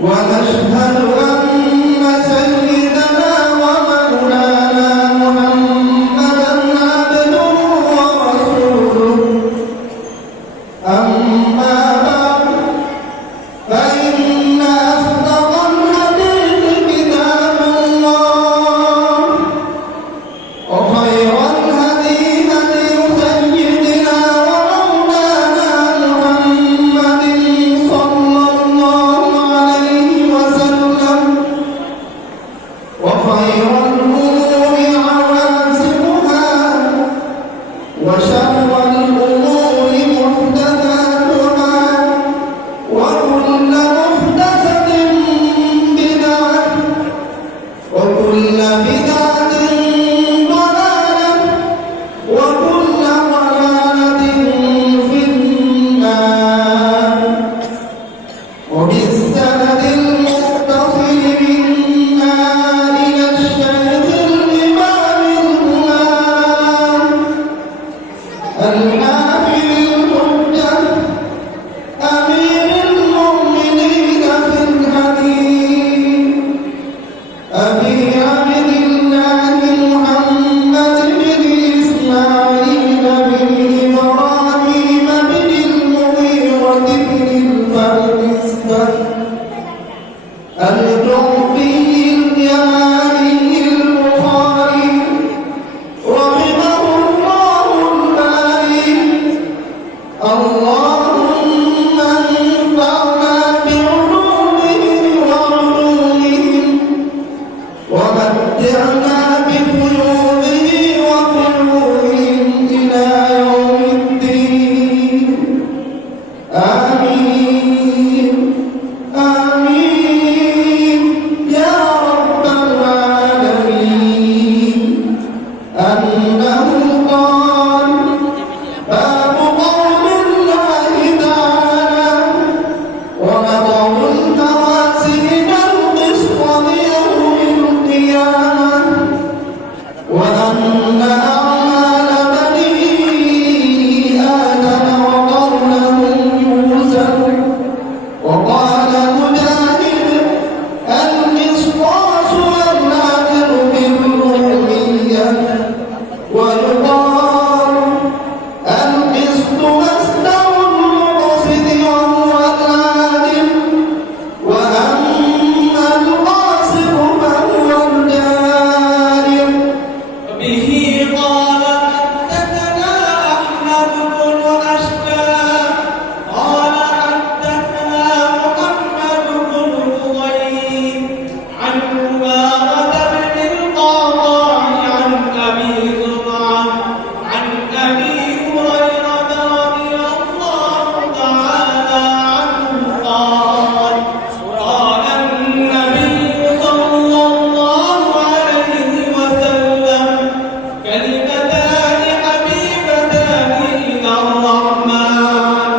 ونشهد أن سيدنا ومولانا محمدا عبده ورسوله. أما بعد فإن أصدق الحديث كتاب الله، وخير الهدي هدي سيدنا ومولانا محمد صلى الله عليه وسلم، وخير الأمور عوازمها، وشر الأمور محدثاتها، وكل محدثة بدعة، وكل بدعة ضلالة، وكل ضلالة في النار. وبالسند المتصل منا إلى الشيخ الإمام الهمام الحافظ الحجة أمير المؤمنين في الحديث أبي عبد الله محمد بن إسماعيل بن إبراهيم بن المغيرة بن الفرزدق الجعفي اليماني البخاري رحمه الله الباري. اللهم انفعنا بعلومهم وعلومهم، ومتعنا بفيوضه وفيوضهم إلى يوم الدين. آمين آمين يا رب العالمين. أنه قال: باب قول الله تعالى: ونضع الموازين القسط ليوم القيامة، وأن أعمال بني آدم وقولهم يوزن. وقال مجاهد: القسطاس والعدل بالرومية. ويقال: القسط مصدر المقسط وهو العادل، وأما القاسط فهو الجائر. به قال: حدثنا أحمد بن أشباه قال حدثنا محمد بن فضيل عن عمارة بن القعقاع عن أبي زرعة عن أبي هريرة رضي الله تعالى عنه قال: قال النبي صلى الله عليه وسلم: كلمتان حبيبتان إلى الرحمن،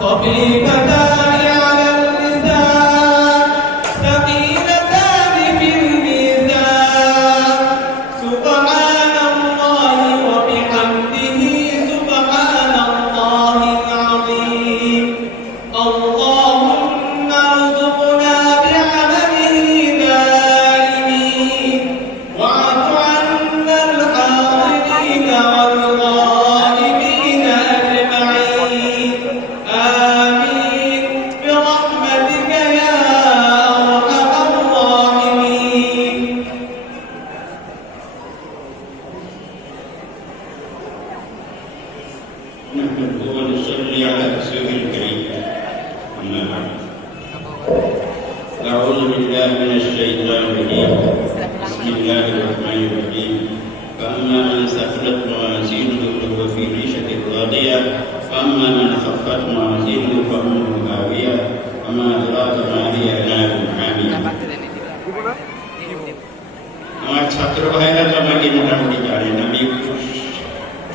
خفيفتان على اللسان، ثقيلتان في الميزان، سبحان الله وبحمده سبحان الله العظيم. اللهم ارزقنا بعمله دائمين، واعف عنا الحاضرين والغائبين أجمعين. آمين برحمتك يا أرحم الراحمين. نحمده ونصلي على رسوله الكريم. أما بعد، أعوذ بالله من الشيطان الرجيم. بسم الله الرحمن الرحيم. فأما من ثقلت موازينه فهو في عيشة راضية، وأما من خفت موازينه فأمه هاوية، وما أدراك ما هي نار حامية। আমার ছাত্র ভাইরা তো আমাকে মোটামুটি জানেন, আমি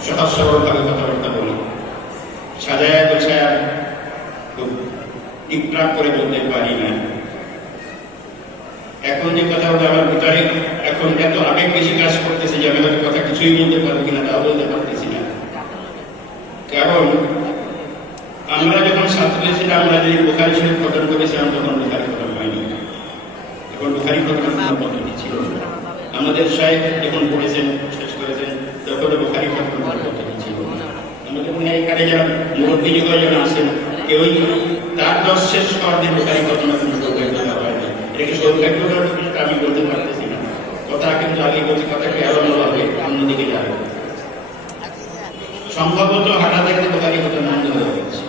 সহজ সরলভাবে কথাবার্তা বলি, সাজায়া গোছায়া খুব টিকটাক করে বলতে পারি না। এখন যে কথা বলে আমার ভিতরে এখন এত আবেগ বেশি কাজ করতেছে যে আমি হয়তো কথা কিছুই বলতে পারবো কিনা তাও বলতে পারতেছি না। কারণ আমরা যখন ছাত্র ছিলাম, আমরা যদি বুখারী শরীফ খতম করেছিলাম তখন বুখারী খতম হয়নি। বুখারী পড়ার কোনো পদ্ধতি ছিল না। আমাদের শাইখ যখন পড়েছেন শেষ করেছেন তখন বুখারী পড়ার পদ্ধতি ছিল না। আমাদের মনে হয় এখানে যারা মুরব্বী যুগজন আছেন কেউই তার 10 শেষ হওয়ার দিন বুখারী পড়ার কোনো সৌভাগ্য হয় না। এটাকে সৌভাগ্যের বিষয়টা আমি বলতে পারতেছি না। কথা কিন্তু আগে বলছি, কথাকে এড়ানো হবে, অন্যদিকে যাবে। সম্ভবত হাঁটা থাকতে বুখারী পড়া বন্ধ হয়ে গেছে।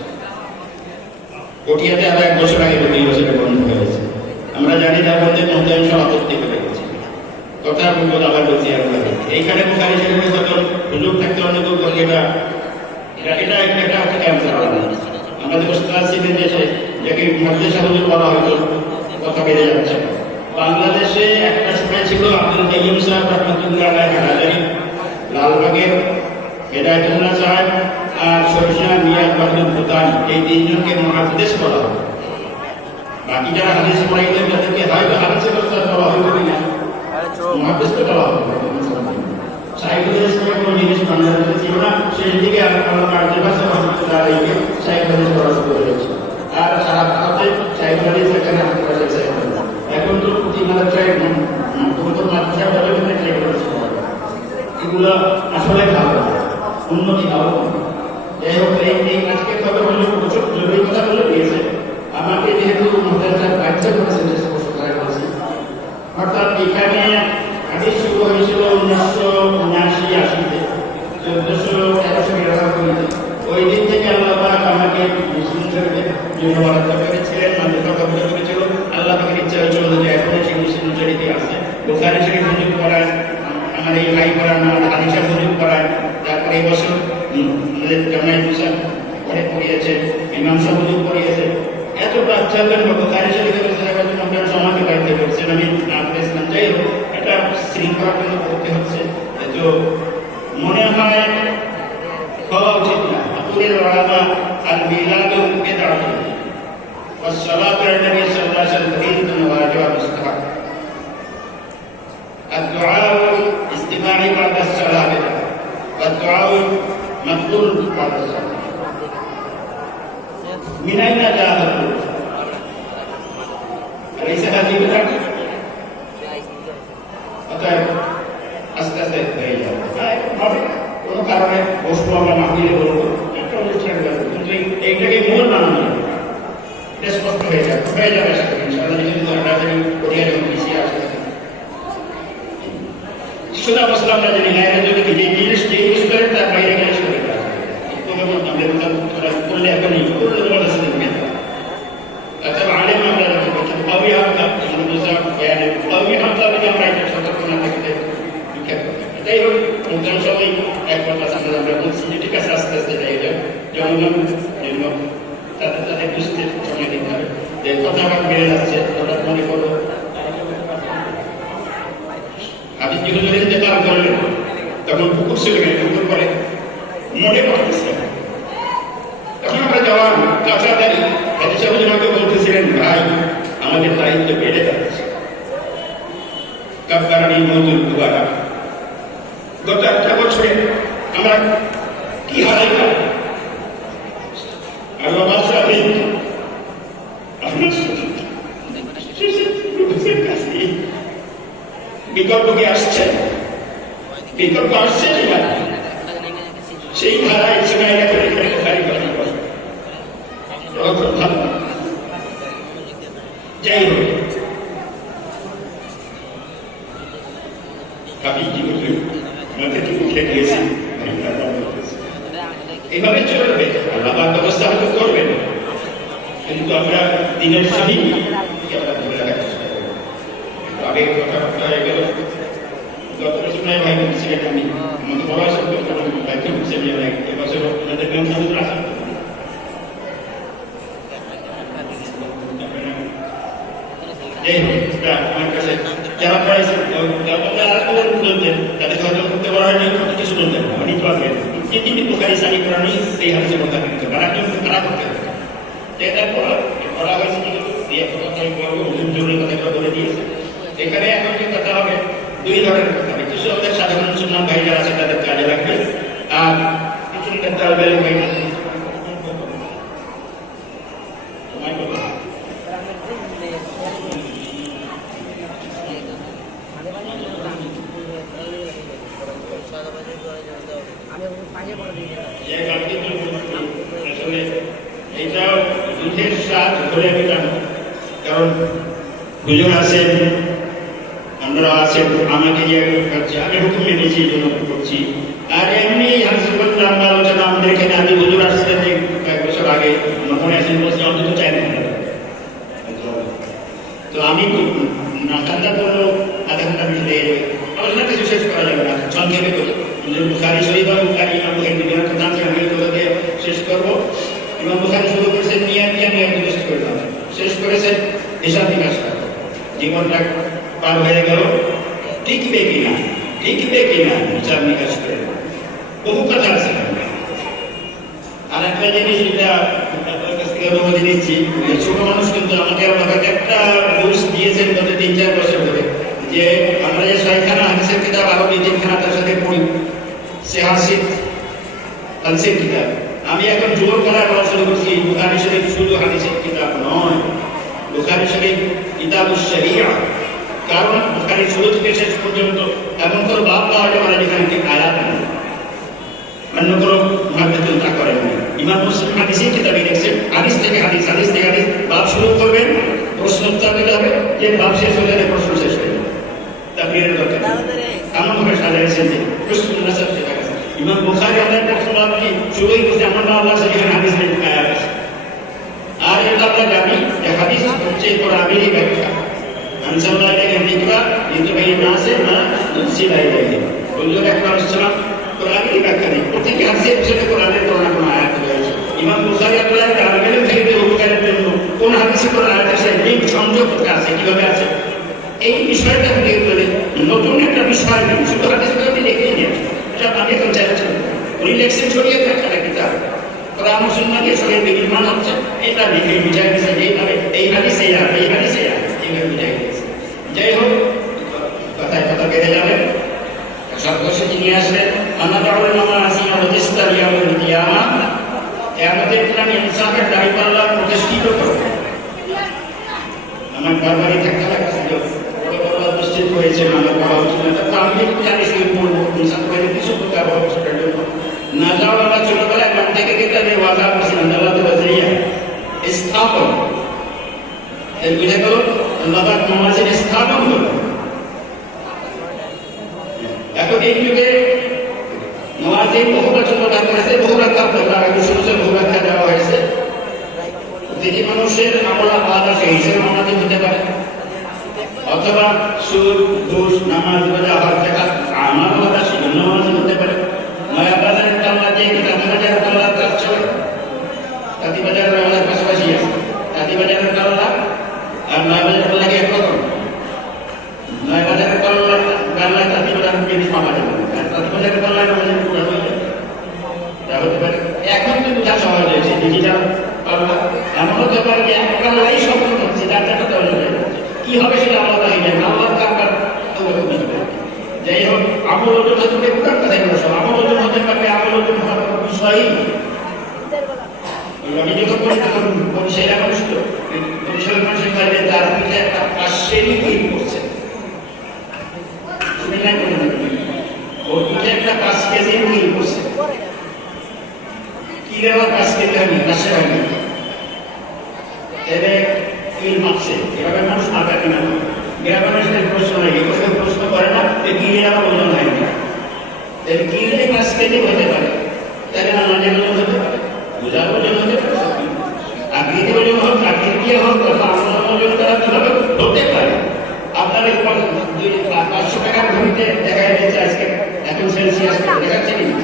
কটিয়াতে আরো 1 বছর আগে 2 বছরে বন্ধ হয়েছে। আমরা জানি তার মধ্যে মধ্যাংশ আপত্তি করে গেছে। কথা বলবো আবার বলছি এইখানে বুখারী শরীফে যখন হুজুর থাকতে অন্য কেউ করে এটা একটা ক্যাম্প করা। আমাদের ওস্তাদ ছিলেন দেশে যাকে মাদ্রাসা হুজুর বলা হতো, কথা বেড়ে যাচ্ছে। বাংলাদেশে একটা সময় ছিল আব্দুল কাইয়ুম সাহেব রহমাতুল্লাহ আলাইহি হাজারী, লালবাগের হেদায়েতুল্লাহ সাহেব আর সরসিয়া মিয়া বাহাদুর ভুতানি, এই 3 জনকে মুহাদ্দিস বলা হতো। বাকি যারা হাদিস পড়াইতেন তাদেরকে হয়তো হাদিসের ওস্তাদ বলা হতো কিনা, মুহাদ্দিস তো বলা হতো। সাইকুল ইসলামের কোনো জিনিস বাংলাদেশে ছিল না, সেই দিকে আল্লাহ কার্যে ভাষা রহমাতুল্লাহ আলাইহি সাইকুল ইসলাম পড়া শুরু হয়েছে। আর সারা ভারতে সাইকুল ইসলাম এখন তো প্রতি মাদ্রাসায় মাদ্রাসা বলে এগুলো আসলে ভালো উন্নতি ভালো। যাই হোক, এই আজকে কথা বলে প্রচুর জরুরি কথা বলে দিয়েছে আমাকে, যেহেতু মাদ্রাসার বাচ্চা করেছেন অর্থাৎ এখানে হাদিস শুরু হয়েছিল 1979-80-তে, 1400-1300 ওই দিন থেকে আল্লাহ পাক আমাকে মুসলিম শরীফের জন্য বরাদ্দ করেছিলেন, মাদ্রাসা কবুল করেছিল। আল্লাহ পাকের ইচ্ছা হয়েছিল যে এখনো সেই মুসলিম শরীফে আছে। বুখারী শরীফ হুজুর পড়ায়, আমার এই ভাই পড়ান, আমার হাদিসা হুজুর পড়ায়। তারপরে এই বছর আমাদের জামাই মুসা পড়িয়েছে, ইমাম সাহেব হুজুর পড়িয়েছে। এত বাচ্চা বুখারী শরীফের জন্য আপনারা সমাজে দায়িত্ব করছেন, আমি আপনার যাই হোক এটা শৃঙ্খলার জন্য করতে হচ্ছে। তো মনে হয় হওয়া উচিত না। আকুলের ওলামা আল মিলাদু বিদআতুন ওয়াস সালাতু আলা নবী সাল্লাল্লাহু আলাইহি ওয়াসাল্লাম ফরিদাতুন ওয়াজিব মুস্তাহাব। الدعاء الاجتماعي بعد الصلاة والدعاء مطلوب بعد الصلاة. من أين جاء هذا؟ أليس هذه بدعة؟ অতএব আস্তে আস্তে হয়ে যাবে। কোনো কারণে বসবো আমরা মাহফিলে বলবো একটা অনুষ্ঠান করবো, কিন্তু এইটাকে মূল বানানো এটা স্পষ্ট হয়ে যাবে ইনশাআল্লাহ। যদি আমরা জানি কোরিয়া যখন পিছিয়ে আসে শুধু অবস্থা আমরা জানি না, এরা যদি যে জিনিস যে ইউজ করেন তার বাইরে গেলে শুরু করলে এখনই করলে তোমাদের সাথে অর্থাৎ আলেম আমরা যখন করছেন কবি হামলা কবি হামলা থেকে আমরা এটা সতর্ক না থাকতে এটাই হোক। মুদ্রাম সবাই একবার কাছে আমরা বলছি যে ঠিক আছে আস্তে আস্তে যাই যায় জনগণ তাদের বুঝতে সময় দিতে হবে যে কথা আবার বেড়ে যাচ্ছে। হঠাৎ মনে করো আপনি কি হুজুর ইন্তেকাল করলেন, তখন পুকুর ছিল পুকুর পরে মনে পড়তেছে, তখন আমরা যাওয়ার কাছাকাছি হাদিসা হুজুর আমাকে বলতেছিলেন, ভাই আমাদের দায়িত্ব বেড়ে যাচ্ছে। কাব্বারানি মওজুদ দুবারা গত 1 বছরে আমরা কি হারাইলাম। আল্লাহ বাদশাহ বিকল্প কি আসছে, বিকল্প আসছে কিনা সেই ধারা ইসমাইল করে যাই হোক এইভাবে চলবে, আল্লাহ ব্যবস্থা হয়তো করবেন, কিন্তু আমরা দিনের সহি আগে কথাবার্তা হয়ে গেল। গত বছর ভাই বলছিলেন আমি আমাকে বলা দায়িত্ব বুঝছেন এবছর ওনাদের গ্রাম সামুদ্র আসা যাই হোক আমার কাছে যারা পড়াইছেন তাদের হয়তো করতে বলা হয়নি, কিছু বলতেন না অনেক পারবেন কিন্তু বুখারী সাহি করানি এই হাদিসের কথা কিন্তু তারা কিন্তু তারা করতে হবে। এটা পড়া হয়েছে জরুরি কথাগুলো বলে দিয়েছে। এখানে এখন যে কথা হবে 2 ধরনের কথা হবে, কিছু আমাদের সাধারণ মুসলমান ভাই যারা আছে তাদের কাজে লাগবে, আর কিছু তালবেলি ভাই হুজুর আছেন, আমরা আছেন, আমাকে যে আমি হুকুম মেনেছি এই জন্য করছি। আর এমনি আমরা আলোচনা আমাদের এখানে আমি হুজুর আসছিলেন যে কয়েক বছর আগে মনে আছেন, বলছি অন্তত 4 ঘন্টা। তো আমি নাকান্দা করলো আধা ঘন্টা মিলে আলোচনা কিছু শেষ করা যাবে না, সংক্ষেপে করি। বুখারী শরীফ বা বুখারী ইমাম বুখারী দুজনের কথা আমি তোদেরকে শেষ করবো। ইমাম বুখারী শুরু করেছেন নিয়া দুরস্ত করে দেওয়া, শেষ করেছেন হিসাব নিকাশ করা। জীবনটা পার হয়ে গেল, টিকবে কিনা হিসাব নিকাশ করে। বহু কথা আছে। আর একটা জিনিস যেটা আপনার কাছ থেকে অনুমতি নিচ্ছি, ছোট মানুষ কিন্তু আমাকে একটা রুলস দিয়েছেন গত 3-4 বছর ধরে, যে আমরা যে 6খানা হাদিসের কিতাব আরো 2-3খানা তার সাথে পড়ি, সে হাদিসের কিতাব। আমি এখন জোর করার বলা শুরু করছি বুখারী শরীফ শুধু হাদিসের কিতাব নয়, বুখারী শরীফ কিতাবুশ শরিয়া। কারণ বুখারী শুরু থেকে শেষ পর্যন্ত এমন কোনো বাব পাওয়া যাবে না যেখানে ঠিক আয়াত নেই, অন্য কোনো মুহাদ্দিস তা করেন না। ইমাম মুসলিম হাদিসের কিতাবে লিখছেন, হাদিস থেকে হাদিস বাব শুরু করবেন, প্রশ্ন উত্তর দিতে হবে, যে বাব শেষ হলে প্রশ্ন শেষ হয়ে যাবে। তাকবীরের দরকার এমনভাবে সাজাইছেন যে প্রশ্ন নাসাব থেকে গেছে। ইমাম বুখারী আমাদের প্রথম বাব কি শুরুই করছে আমার আল্লাহ সেখানে হাদিস নেই, আয়াত আছে। আর এটা আমরা জানি যে হাদিস হচ্ছে কোরআনেরই ব্যাখ্যা। আনসাল্লাহ থেকে দিকরা লিতুবাইয়িনা নাসে মা নুসিলা ইলাইহিম। হুজুর আকরাম সাল্লাল্লাহু আলাইহি কোরআনেরই ব্যাখ্যা নেই, প্রত্যেকটি হাদিসের পিছনে কোরআনের কোনো আয়াত রয়েছে। ইমাম বুখারী আল্লাহর আলমের থেকে উপকারের জন্য কোন হাদিসে কোন আয়াত আছে, লিঙ্ক সংযোগ আছে, কিভাবে আছে, এই বিষয়টা নিয়ে বলে নতুন একটা বিষয় নেই, শুধু হাদিসগুলো আপনি লিখেই নিয়ে এটা আমি এখন চাইছি। উনি লেখছেন ছড়িয়ে একটা কিতাব কোরআন মুসলমানকে সঙ্গে বিনির্মাণ হচ্ছে, এটা লিখে বুঝাই দিয়েছে এইভাবে, এই হাদিসে এইভাবে বুঝাই দিয়েছে। যাই হোক, কথায় কথা বেড়ে যাবে। সর্বশেষে তিনি আসলেন আনাদাউল মামাসিন ওয়া তিস্তার ইয়াউমুল কিয়ামা, কিয়ামতের দিন ইনসাফের দাঁড়িপাল্লা প্রতিষ্ঠিত করবে। আমার বারবারই ধাক্কা লাগছিল, বড় মসজিদ হয়েছে, আমার পড়া উচিত না, তো আমি একটু জানি শুরু করবো ইনসাফ করে কিছু করতে হবে সেটার জন্য। না যাওয়ার আমরা ছোটবেলায় গান থেকে কেটে ওয়াজা করছিলাম দালাতে বাজাইয়া স্থাপন, এর বুঝে গেল নবাব নামাজের স্থাপন হলো। এখন এই যুগে নামাজে বহু বছর ব্যবহার করেছে, বহু ব্যাখ্যা বহু ব্যাখ্যা দেওয়া হয়েছে। প্রতিটি মানুষের আমল আলাদা, সেই হিসেবে নামাজে হতে পারে, অথবা সুদ ঘুষ নামাজ রোজা হজ যাকাত আমার আলাদা, সেজন্য নামাজ হতে পারে। নয়া বাজারের কাল্লা দিয়ে তাঁতিবাজারের কাল্লার কাজ চলে, তাঁতিবাজারের আমাদের পাশাপাশি আছে। তাঁতিবাজারের কাল্লা আর নয়া বাজারের কাল্লা কি একরকম? নয়া বাজারের কাল্লায় তাঁতিবাজারের জিনিস পাওয়া যাবে, তাঁতিবাজারের কাল্লায় আমাদের পুরো হয়ে যাবে, তা হতে পারে। এখন তো বোঝা সহজ হয়েছে, ডিজিটাল কাল্লা এমন হতে পারে যে এক কাল্লাই সব হচ্ছে, যার টাকা তৈরি হয়ে যাচ্ছে, কি হবে সেটা আলাদা হয়ে যায়, আল্লাহর কারবার বুঝবে। যাই হোক, আমল ওজন হতে পুরার কথাই বলা সব, আমল ওজন হতে পারবে, আমল ওজন হওয়ার কোনো বিষয়ই আমি যখন পরিষেরা মানুষ তো পরিষেবার মানুষের বাইরে তার পিঠে একটা 5 কিল করছে, শুনে নাই কোনো ওর পিঠে একটা 5 কেজি কিল করছে, কি দেওয়া 5 কেজি আমি পাশে হয়নি, এদের কিল মারছে। এভাবে মানুষ মাথা কিনা গ্রামের মানুষদের প্রশ্ন নেই, প্রশ্ন করে না যে কিলে আমার ওজন হয় না, কিলে 5 কেজি হতে পারে, তাহলে আমাদের ওজন হতে পারে, বোঝার ওজন হতে পারে, আকৃতি ওজন হোক, আকৃতি হোক, আমরা ওজন করা কিভাবে হতে পারে। আপনার 500 টাকার ঘড়িতে দেখা যাচ্ছে আজকে এখন সেলসিয়াস দেখাচ্ছে কিনা,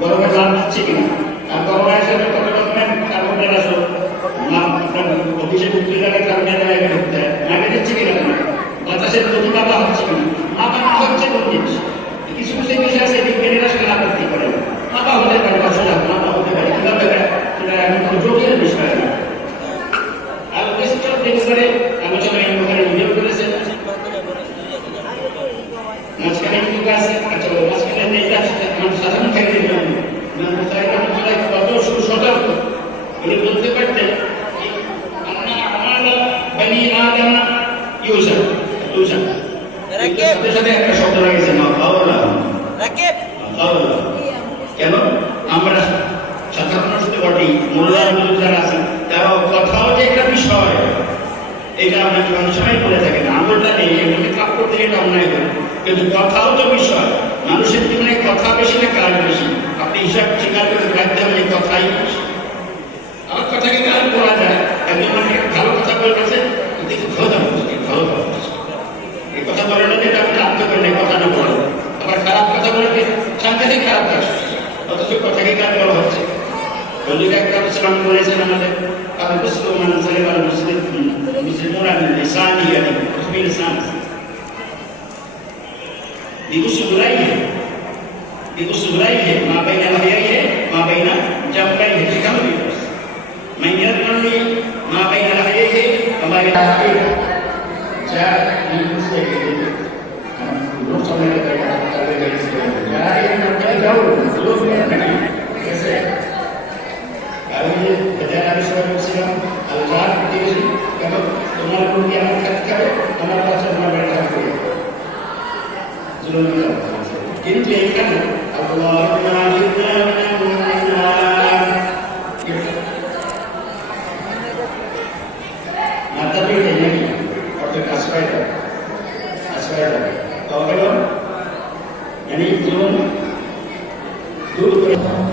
গরমের লাভ দিচ্ছে কিনা, আর গরমের সাথে কত রকমের কার্বন ডাই অক্সাইড আপনার অফিসে ঢুকতে গেলে কার্বন ডাই অক্সাইড ঢুকতে হয়, নামে দিচ্ছে কিনা, বাতাসের গতি মাপা হচ্ছে কিনা, মাপা না হচ্ছে কোন জিনিস, কিছু কিছু বিষয় আছে বিজ্ঞানীরা সেটা আপত্তি করে, মাপা হতে পারে, মাপা হতে পারে, কিভাবে সেটা এখন কোনো জটিল বিষয় না। আর বেশিরভাগ করে আলোচনা এই ব্যাপারে ভিডিও করেছেন, মাঝখানে কিন্তু আছে, আচ্ছা মাঝখানে এইটা সাধারণ ক্ষেত্রে কত সুসতর্ক উনি বলতে পারতেন একটা শব্দ লাগেছে কেন আমরা সাধারণ মানুষদের বটেই, মোল্লার যারা আছেন তারাও কথাও যে একটা বিষয়, এটা আমরা অনেক সময় বলে থাকেন, মর্যাদা নেই, এগুলোকে থাপ্পড় দিলে এটা অন্যায় হয়। কিন্তু কথাও তো বিষয়, মানুষের জীবনে কথা বেশি না কাজ বেশি? আপনি হিসাব স্বীকার করে রাখতে হবে কথাই বেশি। আমার কথাকে কাজ করা যায়, একজন মানে ভালো কথা বলতেছে দেখি ভালো বলছে, ভালো বলছে, এই কথা বলে না যেটা আপনি আত্ম করেন, এই কথাটা বলেন। আবার খারাপ কথা বলে সাংঘাতিক খারাপ কাজ, অথচ কথাকে কাজ বলা হচ্ছে। বন্ধুকে একটা ইসলাম বলেছেন আমাদের মুসলমান সালেমান মুসলিম মুসলিমরা লিসানি यानी उसमें लिसान बिगुस बुराई है माँ बहना लहयाई है माँ बहना जमकाई है जिकाम भी मैंने अपने माँ बहना लहयाई है हमारे चार बिगुस है लोग समय का करने का इसलिए यार ये क्या जाओ लोग कैसे Kali berjalan dari sebuah musim al-Qur'an itu kalau teman pun yang ketika teman baca teman mereka itu zulum itu. Ini dia kan Allahumma inna minna mata ini ni atau aswaida. Kalau ini zulum dulu Huzur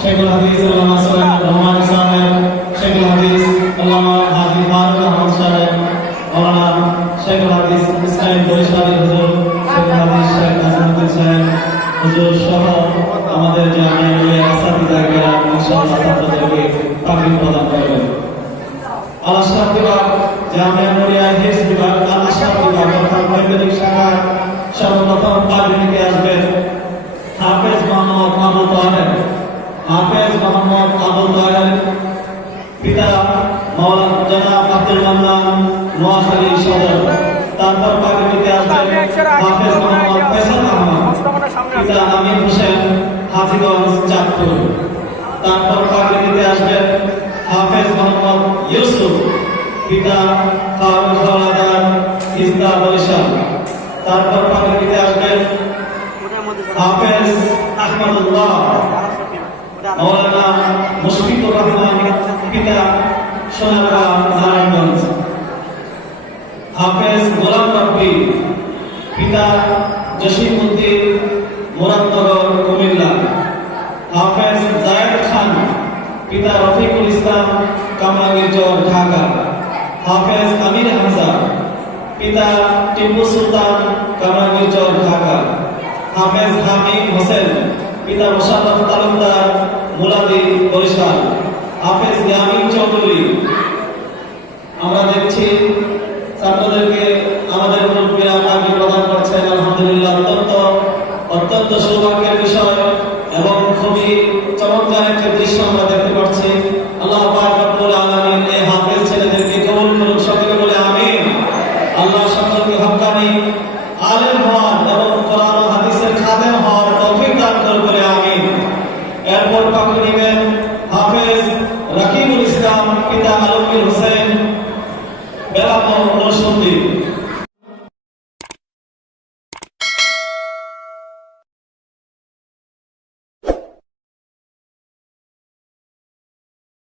শেখুল হাদিস আল্লামা সৈয়দ রহমান সাহেব, শেখুল হাদিস আল্লামা হাজি ফারুক আহমদ সাহেব, মাওলানা শেখুল হাদিস ইসমাইল বরিশালী হুজুর, শেখুল হাদিস শেখ নাসিরউদ্দিন সাহেব হুজুর সহ আমাদের জামিয়া আসসাতিযা কেরাম ইনশাআল্লাহ ছাত্রদেরকে পাগড়ি প্রদান করবেন। আল-আশরাফ বিভাগ, জামিয়া নুরিয়া হিফজ বিভাগ, আল-আশরাফ বিভাগ অর্থাৎ বৈজ্ঞানিক শাখার সর্বপ্রথম পাগড়ি নিতে আসবেন হাফেজ মোহাম্মদ আবু তাহের। হাফেজ মোহাম্মদ আবু তাহের পিতা মাওলানা জনাব আব্দুল মান্নান নোয়াখালী সদর। তারপর পাগড়ি নিতে আসবেন হাফেজ মোহাম্মদ ফয়সাল আহমদ, পিতা আমির হোসেন হাজীগঞ্জ চাঁদপুর। তারপর পাগড়ি নিতে আসবেন হাফেজ মোহাম্মদ ইউসুফ, পিতা ফারুক হাওলাদার ইসদা বরিশাল। তারপর পাগড়ি নিতে আসবেন হাফেজ আহমদুল্লাহ মাওলানা মুশফিকুর রহমান, পিতা সোনারগাঁ নারায়ণগঞ্জ। হাফেজ গোলাম রব্বি, পিতা জসিমউদ্দিন মুরাদনগর কুমিল্লা। হাফেজ জায়েদ খান, পিতা রফিকুল ইসলাম কামরাঙ্গীরচর ঢাকা। হাফেজ আমির হামজা, পিতা টিপু সুলতান কামরাঙ্গীরচর ঢাকা। হাফেজ হামিদ হোসেন, পিতা মোশাররফ তালুকদার মুলাদি বরিশাল। হাফেজ ইয়ামিন চৌধুরী। আমরা দেখছি ছাত্রদেরকে আমাদের মুরব্বীরা পাগড়ি প্রদান করছেন, আলহামদুলিল্লাহ অত্যন্ত সৌভাগ্যের বিষয় এবং খুবই চমৎকার একটি দৃশ্য আমরা দেখতে পাচ্ছি। আল্লাহ পাক রব্বুল আলামিন এই হাফেজ ছেলেদেরকে কবুল করুন, সকলে বলে আমিন। আল্লাহ সকলকে হক্কানি আলেম হওয়ার এবং কোরআন ও হাদিসের খাদেম হওয়ার তৌফিক দান করুন, বলে আমিন। এরপর পাগড়ি নেবেন